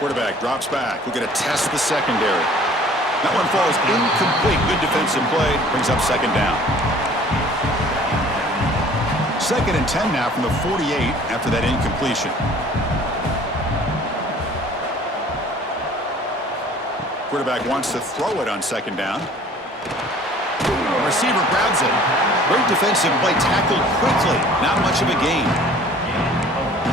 Quarterback drops back. We're going to test the secondary. That one falls incomplete. Good defensive play. Brings up second down. 2nd and 10 now from the 48 after that incompletion. Quarterback wants to throw it on 2nd down. The receiver grabs it. Great defensive play. Tackled quickly. Not much of a gain.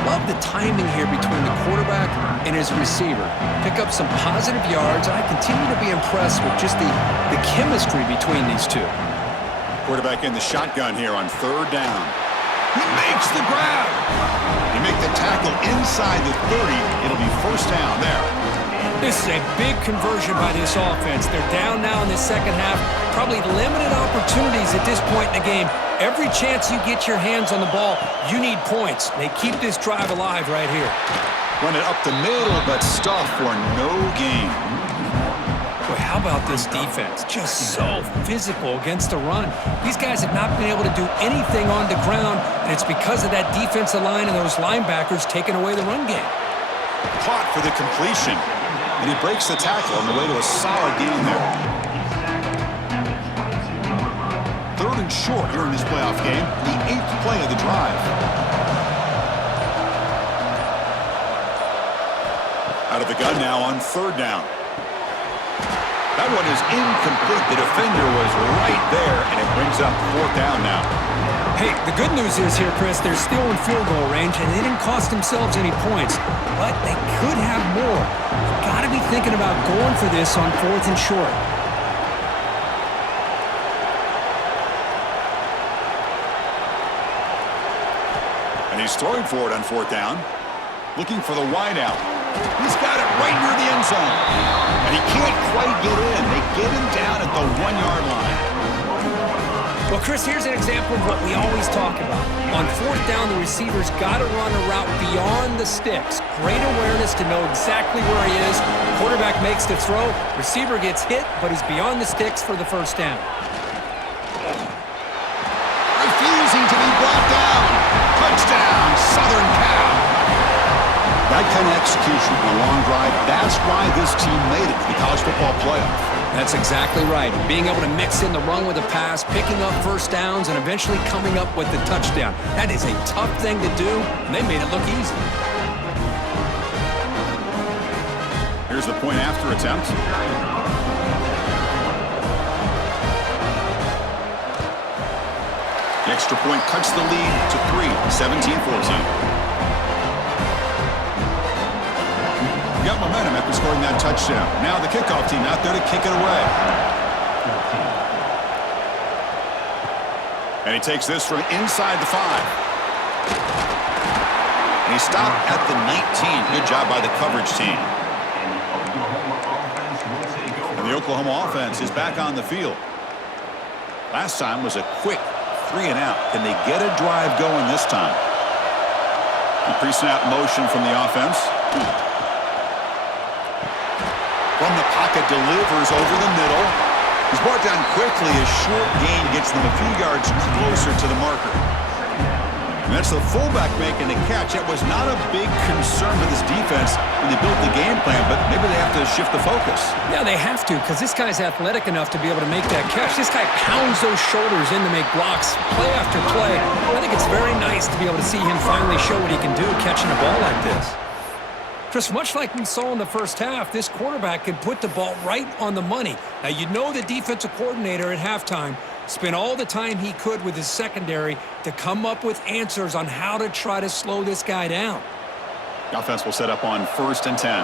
Love the timing here between the quarterback and his receiver. Pick up some positive yards, and I continue to be impressed with just the chemistry between these two. Quarterback in the shotgun here on 3rd down. He makes the grab. You make the tackle inside the 30. It'll be 1st down there. This is a big conversion by this offense. They're down now in the second half. Probably limited opportunities at this point in the game. Every chance you get your hands on the ball, you need points. They keep this drive alive right here. Run it up the middle, but stuff for no gain. Boy, how about this defense? Just so physical against the run. These guys have not been able to do anything on the ground, and it's because of that defensive line and those linebackers taking away the run game. Caught for the completion, and he breaks the tackle on the way to a solid gain there. 3rd and short here in this playoff game, the 8th play of the drive. Out of the gun now on 3rd down. That one is incomplete. The defender was right there, and it brings up 4th down now. Hey, the good news is here, Chris, they're still in field goal range, and they didn't cost themselves any points, but they could have more. You've got to be thinking about going for this on 4th and short. And he's throwing for it on 4th down. Looking for the wide out. He's got it right near the end zone. And he can't quite get in. They get him down at the 1-yard line. Well, Chris, here's an example of what we always talk about. On 4th down, the receiver's got to run a route beyond the sticks. Great awareness to know exactly where he is. Quarterback makes the throw. Receiver gets hit, but he's beyond the sticks for the 1st down. Refusing to be brought down. Touchdown, Southern Cal. That kind of execution in a long drive, that's why this team made it to the college football playoff. That's exactly right. Being able to mix in the run with the pass, picking up 1st downs, and eventually coming up with the touchdown. That is a tough thing to do, and they made it look easy. Here's the point after attempt. The extra point cuts the lead to 3, 17-14. Got momentum after scoring that touchdown. Now the kickoff team out there to kick it away. And he takes this from inside the 5. And he stopped at the 19. Good job by the coverage team. And the Oklahoma offense is back on the field. Last time was a quick 3 and out. Can they get a drive going this time? The pre-snap motion from the offense. From the pocket, delivers over the middle. He's brought down quickly. A short gain gets them a few yards closer to the marker. And that's the fullback making the catch. That was not a big concern for this defense when they built the game plan, but maybe they have to shift the focus. Yeah, they have to, because this guy's athletic enough to be able to make that catch. This guy pounds those shoulders in to make blocks play after play. I think it's very nice to be able to see him finally show what he can do catching a ball like this. Just much like we saw in the first half, this quarterback can put the ball right on the money. Now, you know the defensive coordinator at halftime spent all the time he could with his secondary to come up with answers on how to try to slow this guy down. The offense will set up on 1st and 10.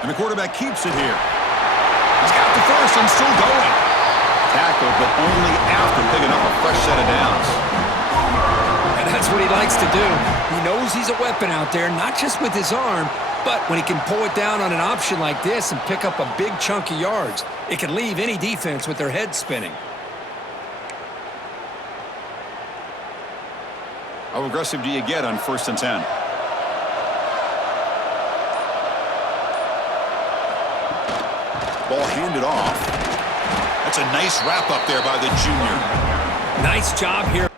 And the quarterback keeps it here. He's got the first and still going. Tackled, but only after picking up a fresh set of downs. And that's what he likes to do. He knows he's a weapon out there, not just with his arm, but when he can pull it down on an option like this and pick up a big chunk of yards, it can leave any defense with their head spinning. How aggressive do you get on 1st and 10? Ball handed off. That's a nice wrap up there by the junior. Nice job here.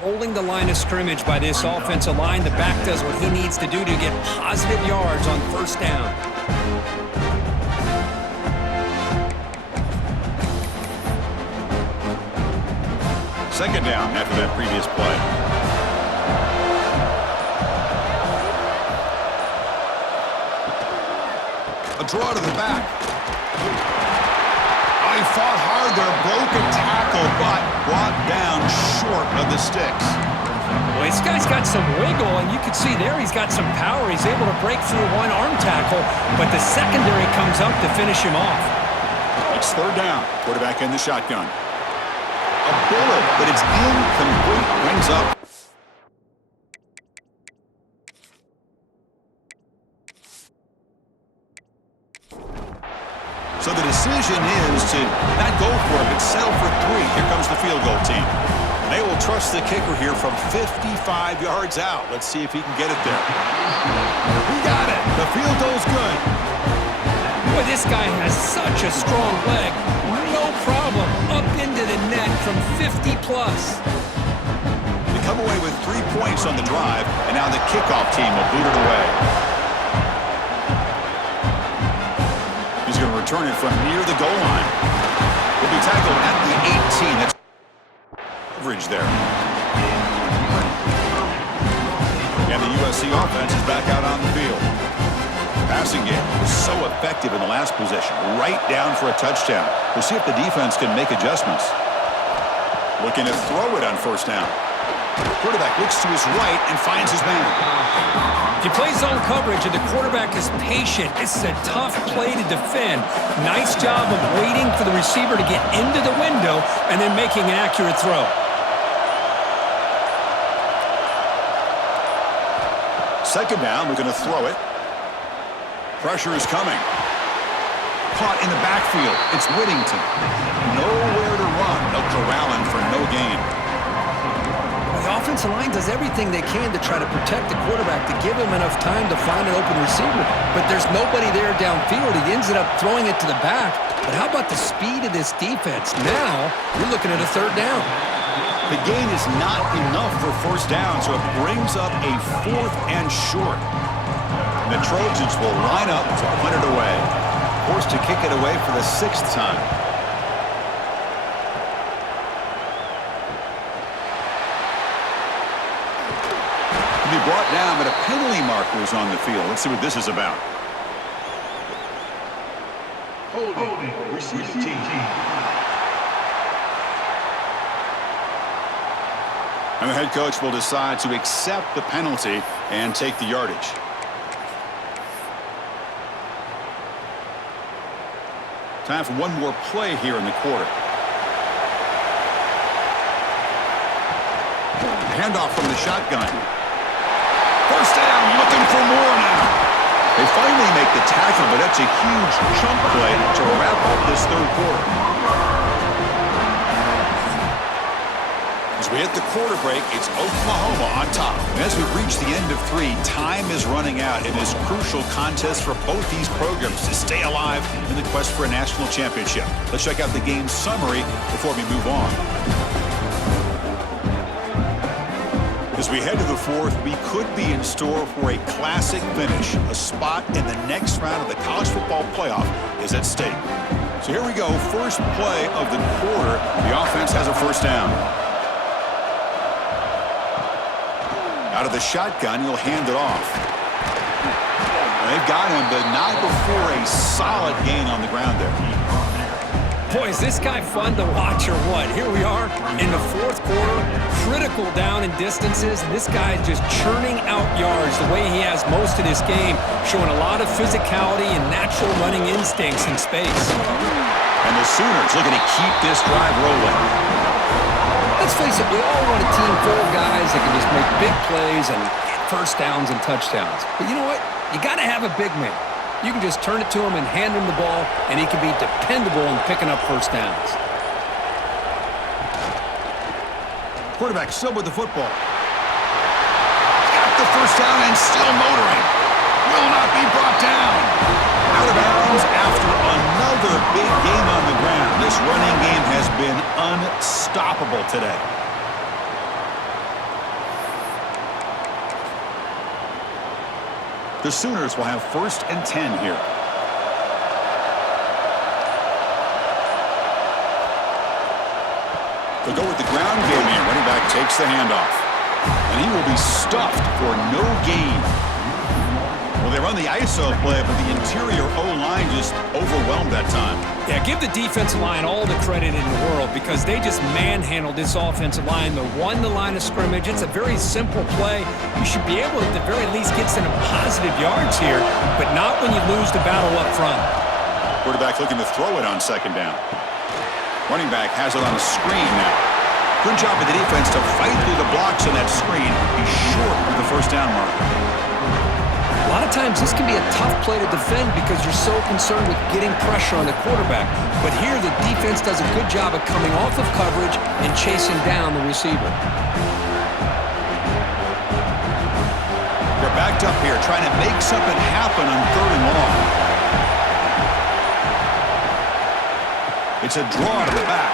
Holding the line of scrimmage by this offensive line. The back does what he needs to do to get positive yards on first down. Second down after that previous play. A draw to the back. He fought hard there, broke a tackle, but brought down short of the sticks. Well, this guy's got some wiggle, and you can see there he's got some power. He's able to break through one arm tackle, but the secondary comes up to finish him off. It's third down. Quarterback in the shotgun. A bullet, but it's incomplete. Brings up. So the decision is to not go for it, but settle for 3. Here comes the field goal team. They will trust the kicker here from 55 yards out. Let's see if he can get it there. He got it. The field goal's good. Boy, this guy has such a strong leg. No problem. Up into the net from 50 plus. They come away with 3 points on the drive, and now the kickoff team will boot it away. He's going to return it from near the goal line. He'll be tackled at the 18. That's coverage there. And the USC offense is back out on the field. Passing game was so effective in the last possession, right down for a touchdown. We'll see if the defense can make adjustments. Looking to throw it on first down. Quarterback looks to his right and finds his man. If you play zone coverage and the quarterback is patient, this is a tough play to defend. Nice job of waiting for the receiver to get into the window and then making an accurate throw. Second down, we're going to throw it. Pressure is coming. Caught in the backfield. It's Whittington. Nowhere to run. They'll corral him for no gain. The offensive line does everything they can to try to protect the quarterback, to give him enough time to find an open receiver. But there's nobody there downfield. He ends up throwing it to the back. But how about the speed of this defense? Now, you're looking at a third down. The gain is not enough for first down, so it brings up a 4th and short. And the Trojans will line up to punt it away. Forced to kick it away for the 6th time. To be brought down, but a penalty marker is on the field. Let's see what this is about. Holding. Receiving team. And the head coach will decide to accept the penalty and take the yardage. Time for one more play here in the quarter. Handoff from the shotgun. First down, looking for more now. They finally make the tackle, but that's a huge chunk play to wrap up this third quarter. As we hit the quarter break, it's Oklahoma on top. And as we reach the end of 3, time is running out in this crucial contest for both these programs to stay alive in the quest for a national championship. Let's check out the game summary before we move on. As we head to the 4th, we could be in store for a classic finish. A spot in the next round of the college football playoff is at stake. So here we go, first play of the quarter. The offense has a first down. Out of the shotgun, he'll hand it off. They've got him, but not before a solid gain on the ground there. Boy, is this guy fun to watch or what? Here we are in the 4th quarter, critical down in distances, and this guy is just churning out yards the way he has most of this game, showing a lot of physicality and natural running instincts in space. And the Sooners looking to keep this drive rolling. Let's face it, we all want a team full of guys that can just make big plays and get first downs and touchdowns. But you know what? You got to have a big man. You can just turn it to him and hand him the ball, and he can be dependable in picking up first downs. Quarterback still with the football. Got the first down and still motoring. Will not be brought down. Out of bounds after another big game on the ground. This running game has been unstoppable today. The Sooners will have 1st and 10 here. They'll go with the ground game here. Running back takes the handoff. And he will be stuffed for no gain. Well, they run the ISO play, but the interior O-line just overwhelmed that time. Yeah, give the defensive line all the credit in the world because they just manhandled this offensive line. They won the line of scrimmage. It's a very simple play. You should be able to, at the very least, get some positive yards here, but not when you lose the battle up front. Quarterback looking to throw it on 2nd down. Running back has it on a screen now. Good job of the defense to fight through the blocks on that screen. He's short of the 1st down mark. A lot of times this can be a tough play to defend because you're so concerned with getting pressure on the quarterback. But here the defense does a good job of coming off of coverage and chasing down the receiver. They're backed up here trying to make something happen on 3rd and long. It's a draw to the back.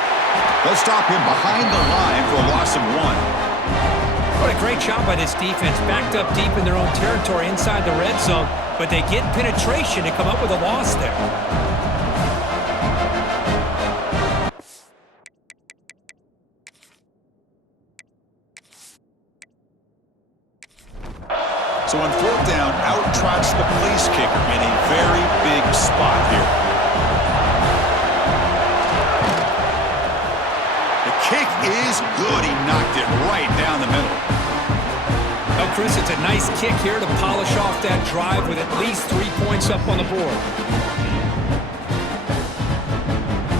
They'll stop him behind the line for a loss of 1. What a great job by this defense. Backed up deep in their own territory inside the red zone, but they get penetration to come up with a loss there. So on 4th down, out trots the place kicker in a very big spot here. Kick is good. He knocked it right down the middle. Well, Chris, it's a nice kick here to polish off that drive with at least 3 points up on the board.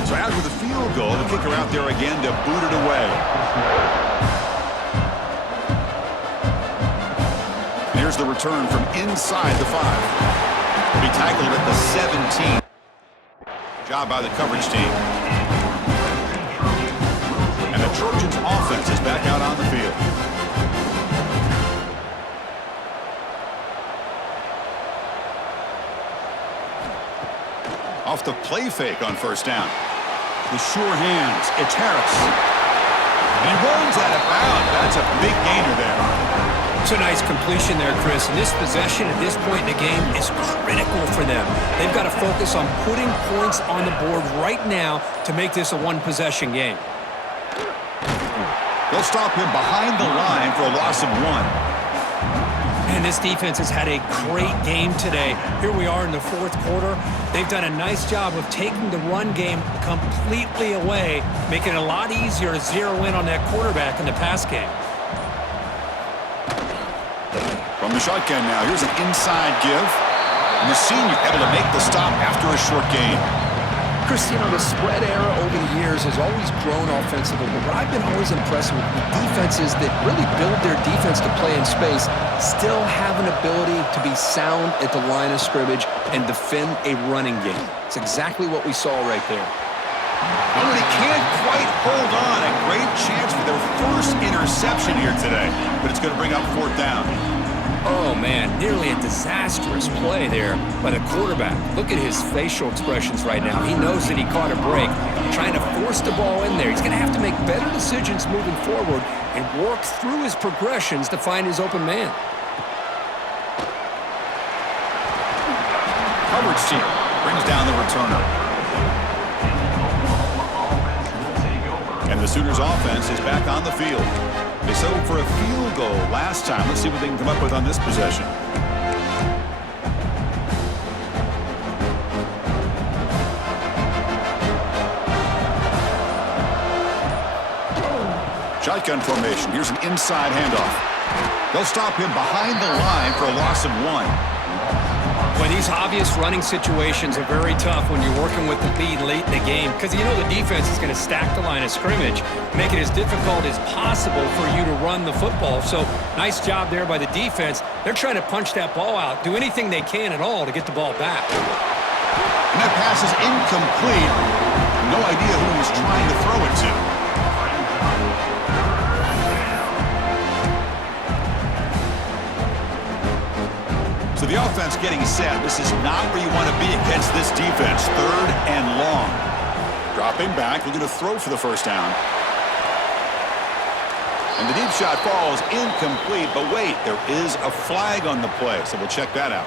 So after the field goal, the kicker out there again to boot it away. And here's the return from inside the 5. He'll be tackled at the 17. Job by the coverage team. And the Trojans offense is back out on the field. Off the play fake on 1st down. The sure hands. It's Harris. And he runs out of bounds. That's a big gainer there. It's a nice completion there, Chris. And this possession at this point in the game is critical for them. They've got to focus on putting points on the board right now to make this a one-possession game. They'll stop him behind the line for a loss of 1. And this defense has had a great game today. Here we are in the 4th quarter. They've done a nice job of taking the run game completely away, making it a lot easier to zero in on that quarterback in the pass game. From the shotgun now, here's an inside give. And the senior able to make the stop after a short gain. Chris, the spread era over the years has always grown offensively, but what I've been always impressed with defenses that really build their defense to play in space still have an ability to be sound at the line of scrimmage and defend a running game. It's exactly what we saw right there. Oh, and he can't quite hold on. A great chance for their first interception here today, but it's going to bring up 4th down. Oh, man, nearly a disastrous play there by the quarterback. Look at his facial expressions right now. He knows that he caught a break, trying to force the ball in there. He's going to have to make better decisions moving forward and work through his progressions to find his open man. Coverage team brings down the returner. And the Sooners offense is back on the field. They settled for a field goal last time. Let's see what they can come up with on this possession. Shotgun formation. Here's an inside handoff. They'll stop him behind the line for a loss of 1. Well, these obvious running situations are very tough when you're working with the lead late in the game because you know the defense is going to stack the line of scrimmage, make it as difficult as possible for you to run the football. So nice job there by the defense. They're trying to punch that ball out, do anything they can at all to get the ball back. And that pass is incomplete. No idea who he's trying to throw it to. So the offense getting set. This is not where you want to be against this defense. 3rd and long. Dropping back, looking to throw for the 1st down. And the deep shot falls incomplete, but wait, there is a flag on the play, so we'll check that out.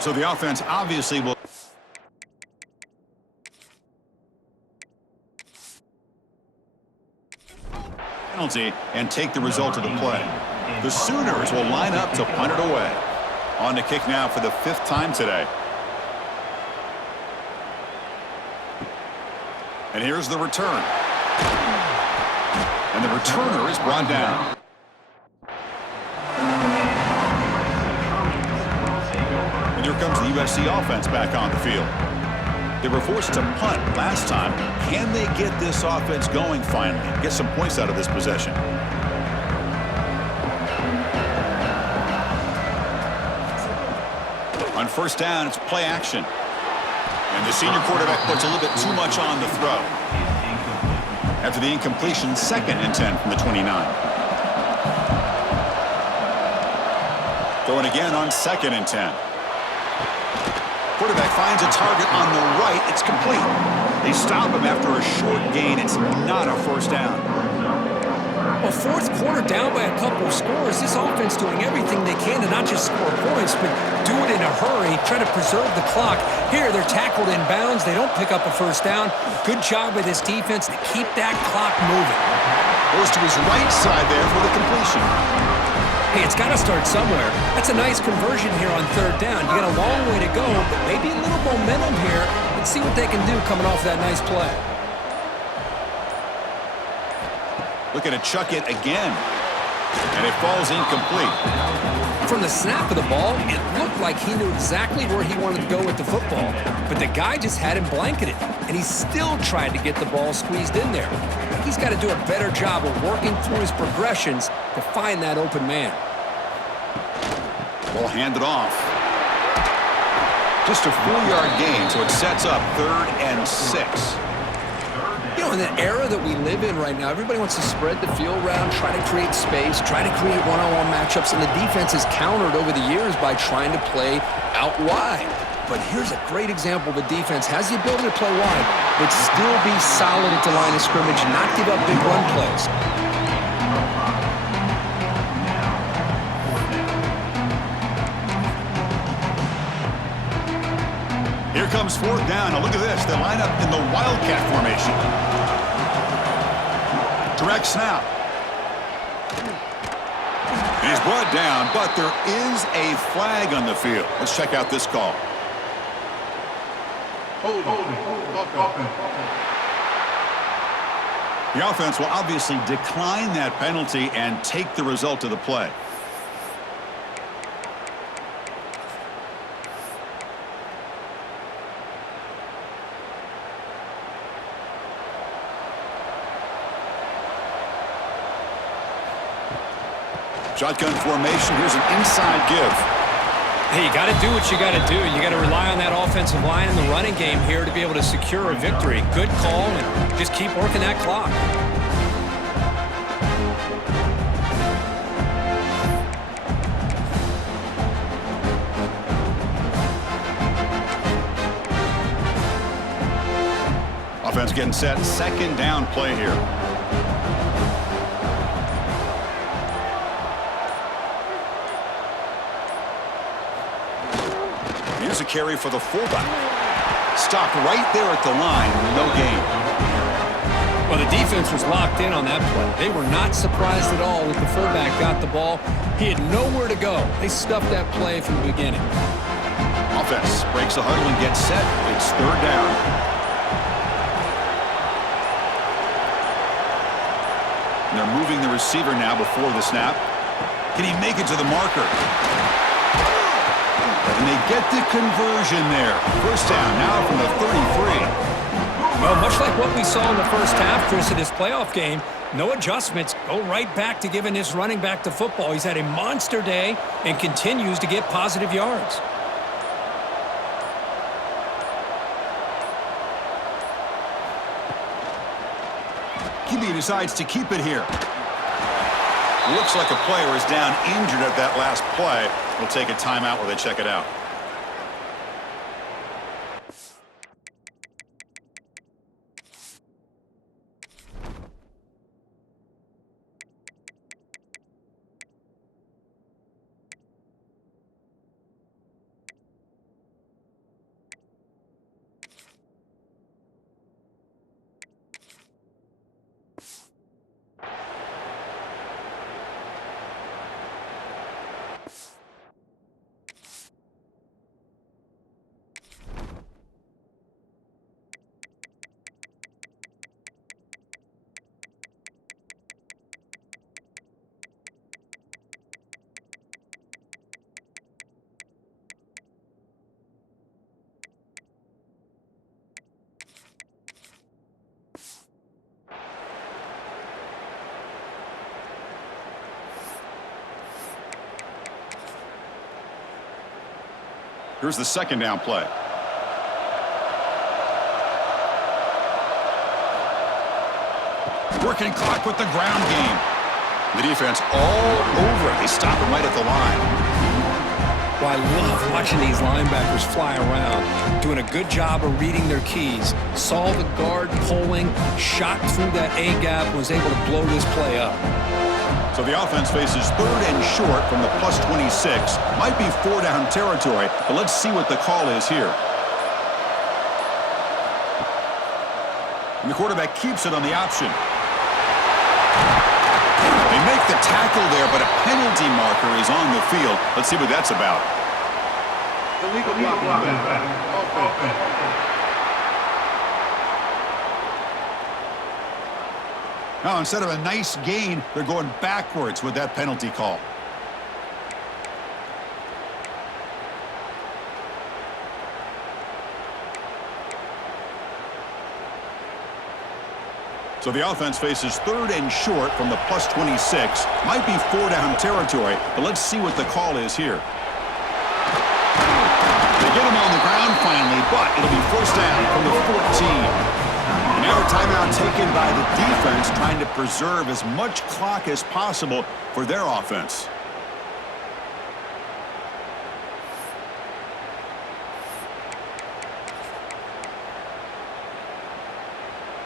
So the offense obviously will penalty and take the result of the play. The Sooners will line up to punt it away. On to kick now for the 5th time today. And here's the return. And the returner is brought down. And here comes the USC offense back on the field. They were forced to punt last time. Can they get this offense going finally? Get some points out of this possession. On first down, it's play action. And the senior quarterback puts a little bit too much on the throw. After the incompletion, 2nd and 10 from the 29. Throwing again on 2nd and 10. Quarterback finds a target on the right. It's complete. They stop him after a short gain. It's not a first down. Well, 4th quarter down by a couple of scores. This offense doing everything they can to not just score points, but do it in a hurry, try to preserve the clock. Here, they're tackled in bounds. They don't pick up a first down. Good job by this defense to keep that clock moving. Goes to his right side there for the completion. Hey, it's got to start somewhere. That's a nice conversion here on 3rd down. You got a long way to go, but maybe a little momentum here. Let's see what they can do coming off that nice play. Looking to chuck it again. And it falls incomplete. From the snap of the ball, it looked like he knew exactly where he wanted to go with the football, but the guy just had him blanketed, and he still tried to get the ball squeezed in there. I think he's got to do a better job of working through his progressions to find that open man. Ball handed off. Just a 4-yard gain, so it sets up 3rd and 6. You know, in the era that we live in right now, everybody wants to spread the field around, try to create space, try to create one-on-one matchups, and the defense has countered over the years by trying to play out wide. But here's a great example. The defense has the ability to play wide, but still be solid at the line of scrimmage, not give up big run plays. Here comes 4th down. Now look at this. They line up in the Wildcat formation. Direct snap. He's brought down, but there is a flag on the field. Let's check out this call. The offense will obviously decline that penalty and take the result of the play. Shotgun formation. Here's an inside give. Hey, you got to do what you got to do. You got to rely on that offensive line and the running game here to be able to secure a victory. Good call, and just keep working that clock. Offense getting set. 2nd down play here. Here's a carry for the fullback. Stopped right there at the line. No gain. Well, the defense was locked in on that play. They were not surprised at all that the fullback got the ball. He had nowhere to go. They stuffed that play from the beginning. Offense breaks the huddle and gets set. It's 3rd down. And they're moving the receiver now before the snap. Can he make it to the marker? And they get the conversion there. First down now from the 33. Well, much like what we saw in the first half, Chris, in this playoff game, no adjustments. Go right back to giving his running back the football. He's had a monster day and continues to get positive yards. QB decides to keep it here. Looks like a player is down injured at that last play. We'll take a timeout while they check it out. Here's the second down play. Working clock with the ground game. The defense all over it. They stop him right at the line. Well, I love watching these linebackers fly around, doing a good job of reading their keys. Saw the guard pulling, shot through that A-gap, was able to blow this play up. So the offense faces third and short from the plus 26. Might be 4-down territory, but let's see what the call is here. And the quarterback keeps it on the option. They make the tackle there, but a penalty marker is on the field. Let's see what that's about. Illegal blocking. Now, instead of a nice gain, they're going backwards with that penalty call. So the offense faces third and short from the plus 26. Might be 4-down territory, but let's see what the call is here. They get him on the ground finally, but it'll be first down from the 14. And now a timeout taken by the defense, trying to preserve as much clock as possible for their offense.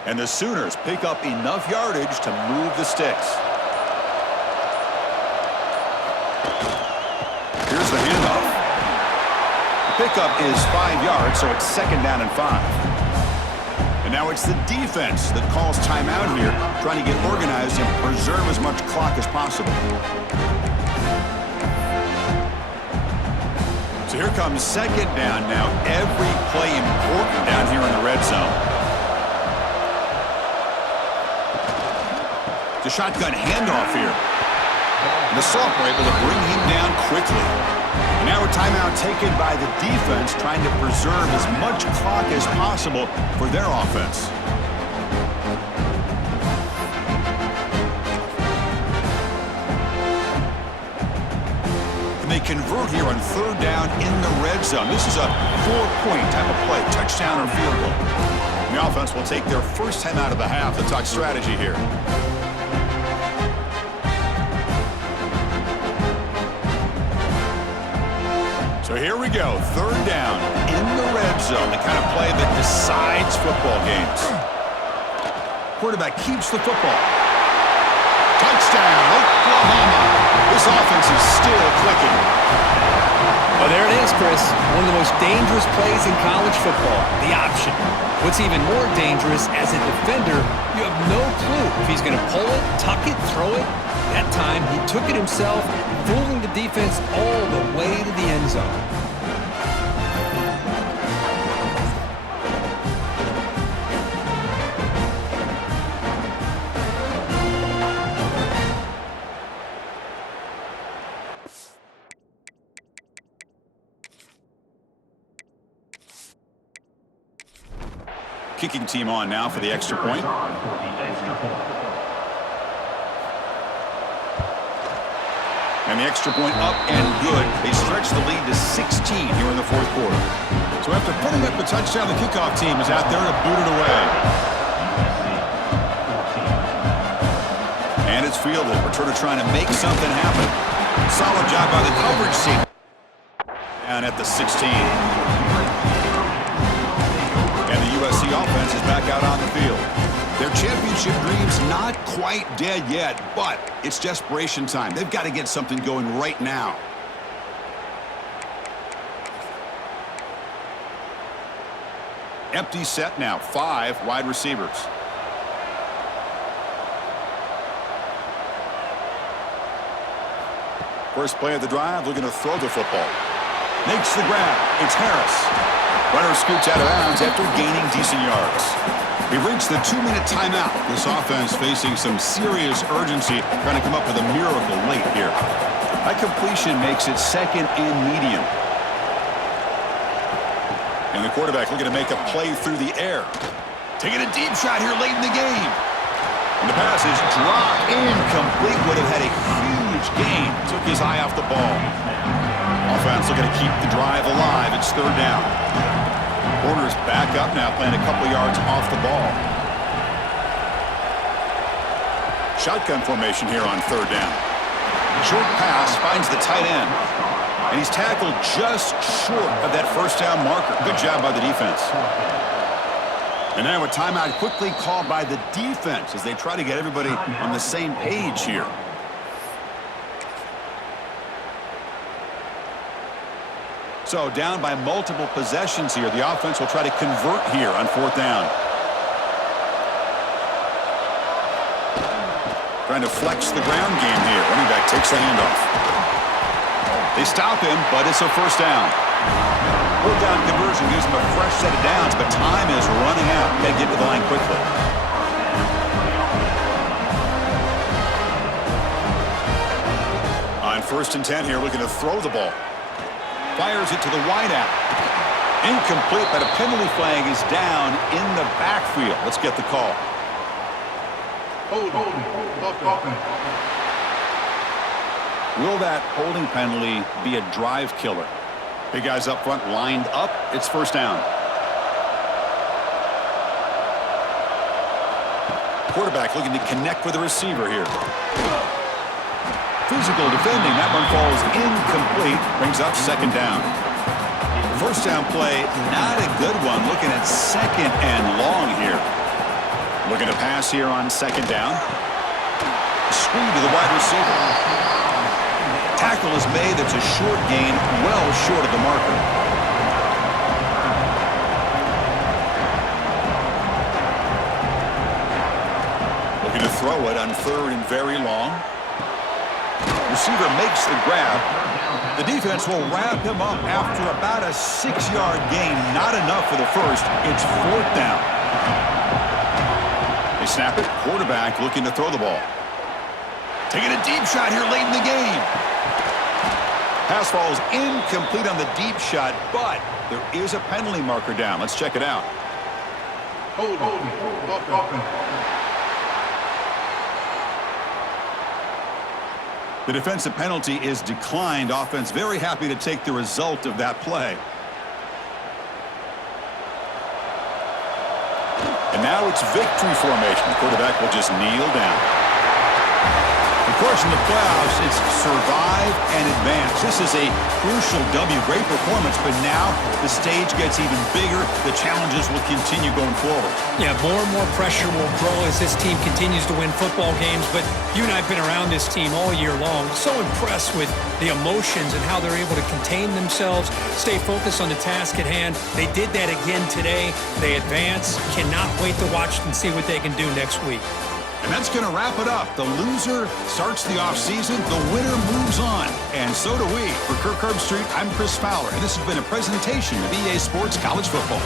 And the Sooners pick up enough yardage to move the sticks. Here's the handoff. The pickup is 5 yards, so it's second down and 5. And now it's the defense that calls timeout here, trying to get organized and preserve as much clock as possible. So here comes second down now. Every play important down here in the red zone. The shotgun handoff here. And the Salk were able to bring him down quickly. And now a timeout taken by the defense, trying to preserve as much clock as possible for their offense. And they convert here on third down in the red zone. This is a 4-point type of play, touchdown or field goal. And the offense will take their first time out of the half to talk strategy here. So here we go, third down in the red zone, the kind of play that decides football games. Quarterback keeps the football. Touchdown, Oklahoma. This offense is still clicking. Well, there it is, Chris. One of the most dangerous plays in college football, the option. What's even more dangerous, as a defender, you have no clue if he's going to pull it, tuck it, throw it. That time, he took it himself, fooling the defense all the way to the end zone. Kicking team on now for the extra point. And the extra point up and good. They stretch the lead to 16 here in the fourth quarter. So after putting up the touchdown, the kickoff team is out there to boot it away. And it's fielded. Returner trying to make something happen. Solid job by the coverage team. And at the 16. And the USC offense is back out on the field. Their championship dream's not quite dead yet, but it's desperation time. They've got to get something going right now. Empty set now, 5 wide receivers. First play of the drive, looking to throw the football. Makes the grab. It's Harris. Runner scoots out of bounds after gaining decent yards. We've reached the 2-minute timeout. This offense facing some serious urgency, trying to come up with a miracle late here. That completion makes it second and medium. And the quarterback looking to make a play through the air. Taking a deep shot here late in the game. And the pass is dropped incomplete. Would have had a huge gain. Took his eye off the ball. Offense looking to keep the drive alive. It's third down. Corners back up now, playing a couple yards off the ball. Shotgun formation here on third down. Short pass finds the tight end. And he's tackled just short of that first down marker. Good job by the defense. And now a timeout quickly called by the defense as they try to get everybody on the same page here. So down by multiple possessions here. The offense will try to convert here on fourth down. Trying to flex the ground game here. Running back takes the handoff. They stop him, but it's a first down. Fourth down conversion gives them a fresh set of downs, but time is running out. Got to get to the line quickly. On 1st and 10 here, looking to throw the ball. Fires it to the wideout. Incomplete, but a penalty flag is down in the backfield. Let's get the call. Hold. Will that holding penalty be a drive killer? Big guys up front lined up. It's first down. Quarterback looking to connect with the receiver here. Physical defending. That one falls incomplete. Brings up second down. First down play, not a good one. Looking at second and long here. Looking to pass here on second down. Screen to the wide receiver. Tackle is made. That's a short gain, well short of the marker. Looking to throw it on third and very long. Receiver makes the grab. The defense will wrap him up after about a 6-yard gain. Not enough for the first. It's fourth down. They snap it. Quarterback looking to throw the ball. Taking a deep shot here late in the game. Pass falls incomplete on the deep shot, but there is a penalty marker down. Let's check it out. Hold. The defensive penalty is declined. Offense very happy to take the result of that play. And now it's victory formation. The quarterback will just kneel down. Of course, in the playoffs, it's survive and advance. This is a crucial W. Great performance, but now the stage gets even bigger. The challenges will continue going forward. Yeah, more and more pressure will grow as this team continues to win football games. But you and I have been around this team all year long. So impressed with the emotions and how they're able to contain themselves, stay focused on the task at hand. They did that again today. They advance. Cannot wait to watch and see what they can do next week. And that's going to wrap it up. The loser starts the offseason. The winner moves on. And so do we. For Kirk Herbstreit, I'm Chris Fowler. And this has been a presentation of EA Sports College Football.